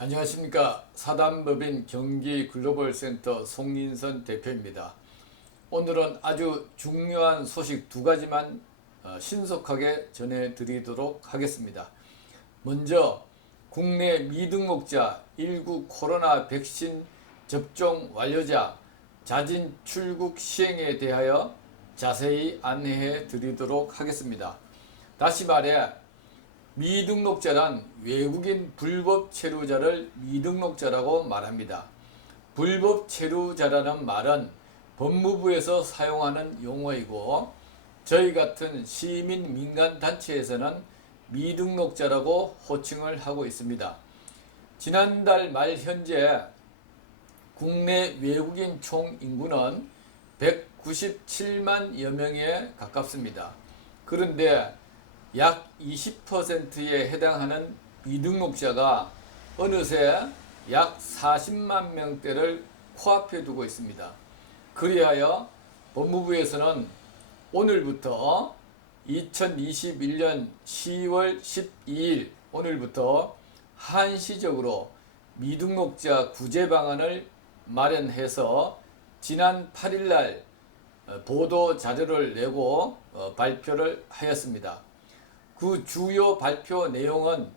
안녕하십니까. 사단법인 경기글로벌센터 송인선 대표입니다. 오늘은 아주 중요한 소식 두 가지만 신속하게 전해드리도록 하겠습니다. 먼저 국내 미등록자 19 코로나 백신 접종 완료자 자진 출국 시행에 대하여 자세히 안내해 드리도록 하겠습니다. 다시 말해 미등록자란 외국인 불법 체류자를 미등록자라고 말합니다. 불법 체류자라는 말은 법무부에서 사용하는 용어이고 저희 같은 시민 민간 단체에서는 미등록자라고 호칭을 하고 있습니다. 지난달 말 현재 국내 외국인 총 인구는 197만여 명에 가깝습니다. 그런데 약 20%에 해당하는 미등록자가 어느새 약 40만 명대를 코앞에 두고 있습니다. 그리하여 법무부에서는 오늘부터 2021년 10월 12일 오늘부터 한시적으로 미등록자 구제 방안을 마련해서 지난 8일날 보도 자료를 내고 발표를 하였습니다. 그 주요 발표 내용은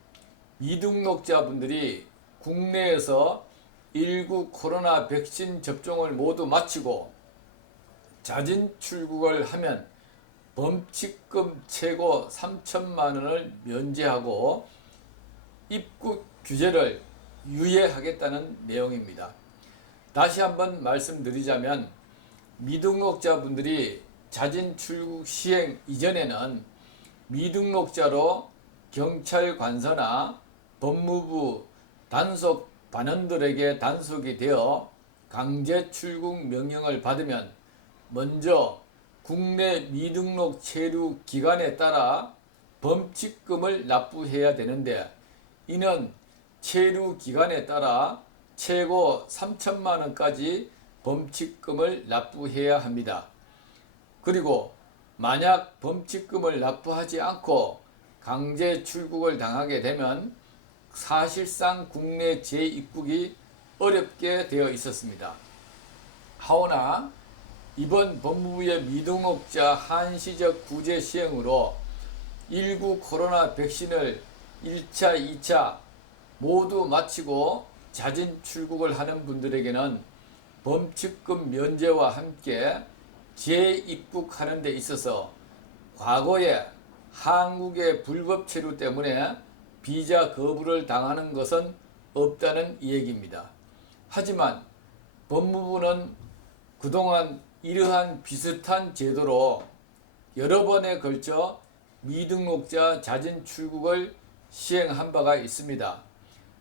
미등록자분들이 국내에서 19 코로나 백신 접종을 모두 마치고 자진 출국을 하면 범칙금 최고 3천만 원을 면제하고 입국 규제를 유예하겠다는 내용입니다. 다시 한번 말씀드리자면 미등록자분들이 자진 출국 시행 이전에는 미등록자로 경찰 관서나 법무부 단속 반원들에게 단속이 되어 강제 출국 명령을 받으면 먼저 국내 미등록 체류 기간에 따라 범칙금을 납부해야 되는데 이는 체류 기간에 따라 최고 3천만 원까지 범칙금을 납부해야 합니다. 그리고 만약 범칙금을 납부하지 않고 강제 출국을 당하게 되면 사실상 국내 재입국이 어렵게 되어 있었습니다. 하오나 이번 법무부의 미등록자 한시적 구제 시행으로 19 코로나 백신을 1차, 2차 모두 마치고 자진 출국을 하는 분들에게는 범칙금 면제와 함께 재입국하는 데 있어서 과거에 한국의 불법 체류 때문에 비자 거부를 당하는 것은 없다는 얘기입니다. 하지만 법무부는 그동안 이러한 비슷한 제도로 여러 번에 걸쳐 미등록자 자진 출국을 시행한 바가 있습니다.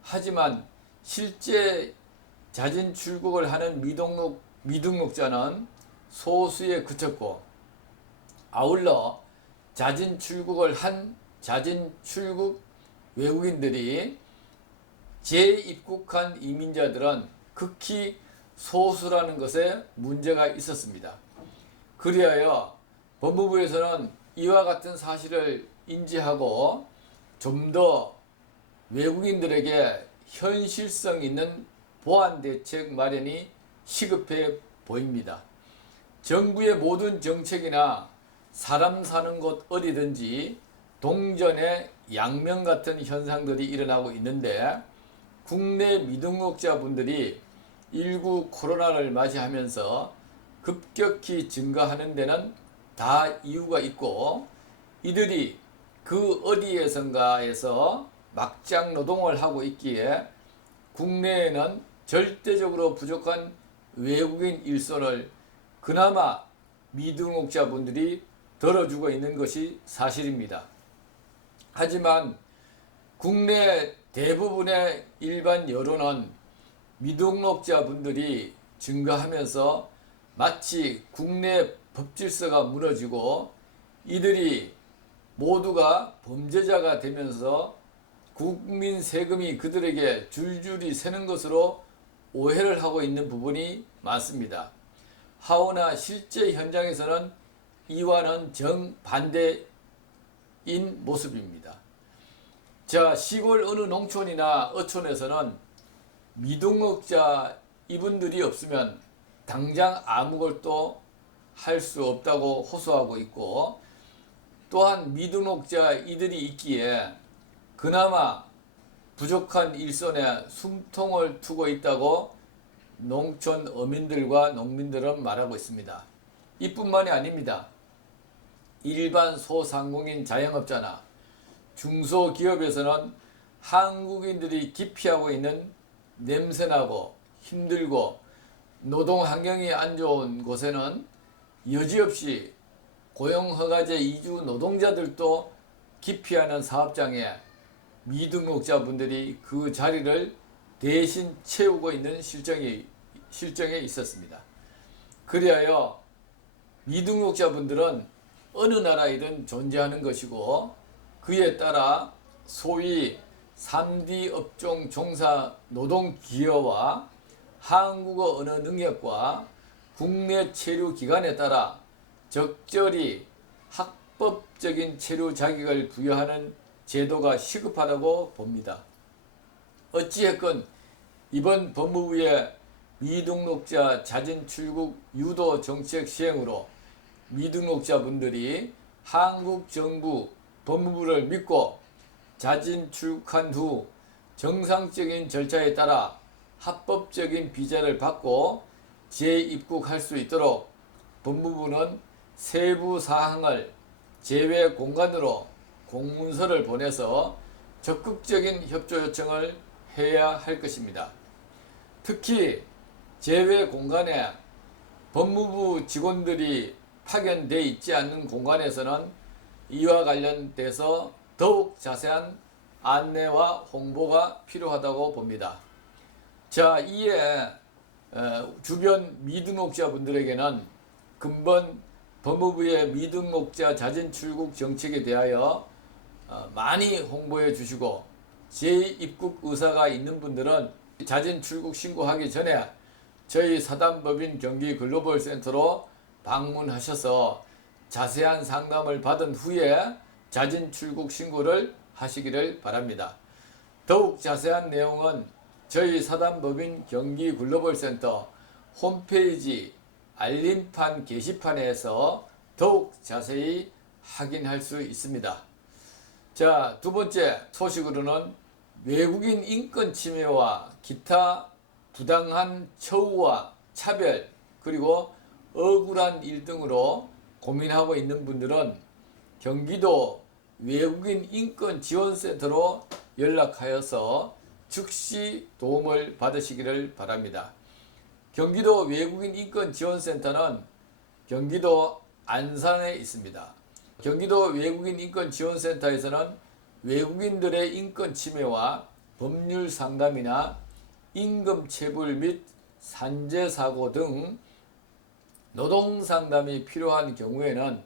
하지만 실제 자진 출국을 하는 미등록자는 소수에 그쳤고 아울러 자진 출국을 한 자진 출국 외국인들이 재입국한 이민자들은 극히 소수라는 것에 문제가 있었습니다. 그리하여 법무부에서는 이와 같은 사실을 인지하고 좀 더 외국인들에게 현실성 있는 보완 대책 마련이 시급해 보입니다. 정부의 모든 정책이나 사람 사는 곳 어디든지 동전의 양면 같은 현상들이 일어나고 있는데 국내 미등록자분들이 19 코로나를 맞이하면서 급격히 증가하는 데는 다 이유가 있고 이들이 그 어디에선가에서 막장 노동을 하고 있기에 국내에는 절대적으로 부족한 외국인 일손을 그나마 미등록자분들이 덜어주고 있는 것이 사실입니다. 하지만 국내 대부분의 일반 여론은 미등록자분들이 증가하면서 마치 국내 법질서가 무너지고 이들이 모두가 범죄자가 되면서 국민 세금이 그들에게 줄줄이 새는 것으로 오해를 하고 있는 부분이 많습니다. 하오나 실제 현장에서는 이와는 정반대인 모습입니다. 자, 시골 어느 농촌이나 어촌에서는 미등록자 이분들이 없으면 당장 아무것도 할 수 없다고 호소하고 있고, 또한 미등록자 이들이 있기에 그나마 부족한 일손에 숨통을 트고 있다고 농촌 어민들과 농민들은 말하고 있습니다. 이뿐만이 아닙니다. 일반 소상공인 자영업자나 중소기업에서는 한국인들이 기피하고 있는 냄새나고 힘들고 노동 환경이 안 좋은 곳에는 여지없이 고용허가제 이주 노동자들도 기피하는 사업장에 미등록자분들이 그 자리를 대신 채우고 있는 실정에 있었습니다. 그리하여 미등록자분들은 어느 나라이든 존재하는 것이고, 그에 따라 소위 3D 업종 종사 노동기여와 한국어 언어 능력과 국내 체류 기간에 따라 적절히 학법적인 체류 자격을 부여하는 제도가 시급하다고 봅니다. 어찌했건 이번 법무부의 미등록자 자진 출국 유도 정책 시행으로 미등록자분들이 한국 정부 법무부를 믿고 자진 출국한 후 정상적인 절차에 따라 합법적인 비자를 받고 재입국할 수 있도록 법무부는 세부 사항을 제외 공간으로 공문서를 보내서 적극적인 협조 요청을 해야 할 것입니다. 특히 제외 공간에 법무부 직원들이 파견되어 있지 않는 공간에서는 이와 관련돼서 더욱 자세한 안내와 홍보가 필요하다고 봅니다. 자, 이에 주변 미등록자분들에게는 근본 법무부의 미등록자 자진 출국 정책에 대하여 많이 홍보해 주시고, 재입국 의사가 있는 분들은 자진 출국 신고하기 전에 저희 사단법인 경기 글로벌 센터로 방문하셔서 자세한 상담을 받은 후에 자진 출국 신고를 하시기를 바랍니다. 더욱 자세한 내용은 저희 사단법인 경기 글로벌 센터 홈페이지 알림판 게시판에서 더욱 자세히 확인할 수 있습니다. 자, 두 번째 소식으로는 외국인 인권 침해와 기타 부당한 처우와 차별, 그리고 억울한 일 등으로 고민하고 있는 분들은 경기도 외국인 인권 지원센터로 연락하여서 즉시 도움을 받으시기를 바랍니다. 경기도 외국인 인권 지원센터는 경기도 안산에 있습니다. 경기도 외국인 인권 지원센터에서는 외국인들의 인권 침해와 법률 상담이나 임금 체불 및 산재 사고 등 노동 상담이 필요한 경우에는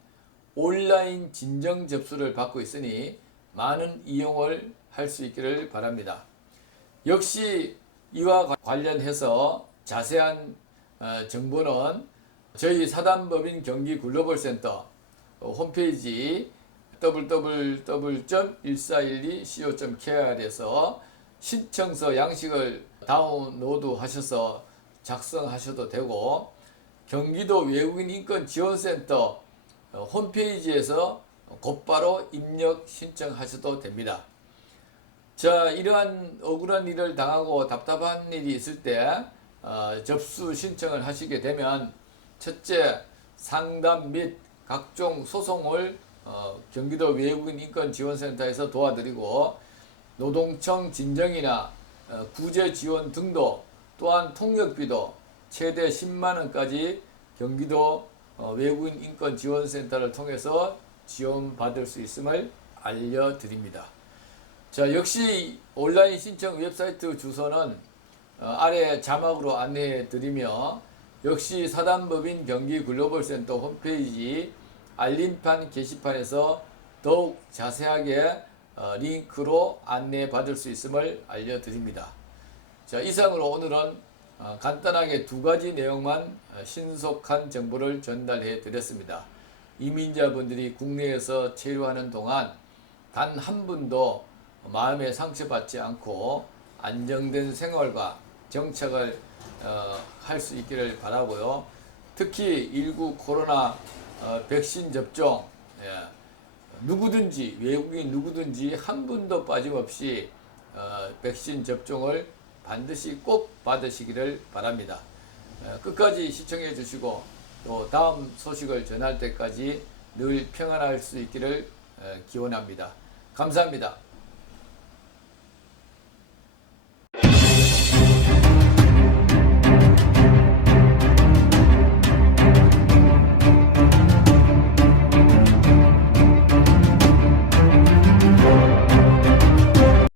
온라인 진정 접수를 받고 있으니 많은 이용을 할 수 있기를 바랍니다. 역시 이와 관련해서 자세한 정보는 저희 사단법인 경기 글로벌 센터 홈페이지 www.1412co.kr에서 신청서 양식을 다운로드 하셔서 작성하셔도 되고, 경기도 외국인 인권 지원센터 홈페이지에서 곧바로 입력 신청하셔도 됩니다. 자, 이러한 억울한 일을 당하고 답답한 일이 있을 때 접수 신청을 하시게 되면, 첫째, 상담 및 각종 소송을 경기도 외국인 인권 지원센터에서 도와드리고, 노동청 진정이나 구제 지원 등도, 또한 통역비도 최대 10만 원까지 경기도 외국인 인권 지원센터를 통해서 지원받을 수 있음을 알려드립니다. 자, 역시 온라인 신청 웹사이트 주소는 아래 자막으로 안내해 드리며, 역시 사단법인 경기 글로벌 센터 홈페이지 알림판 게시판에서 더욱 자세하게 링크로 안내 받을 수 있음을 알려드립니다. 자, 이상으로 오늘은 간단하게 두 가지 내용만 신속한 정보를 전달해 드렸습니다. 이민자분들이 국내에서 체류하는 동안 단 한 분도 마음에 상처받지 않고 안정된 생활과 정착을 할 수 있기를 바라고요. 특히 19 코로나 백신 접종, 누구든지 외국인 누구든지 한 분도 빠짐없이 백신 접종을 반드시 꼭 받으시기를 바랍니다. 끝까지 시청해 주시고 또 다음 소식을 전할 때까지 늘 평안할 수 있기를 기원합니다. 감사합니다.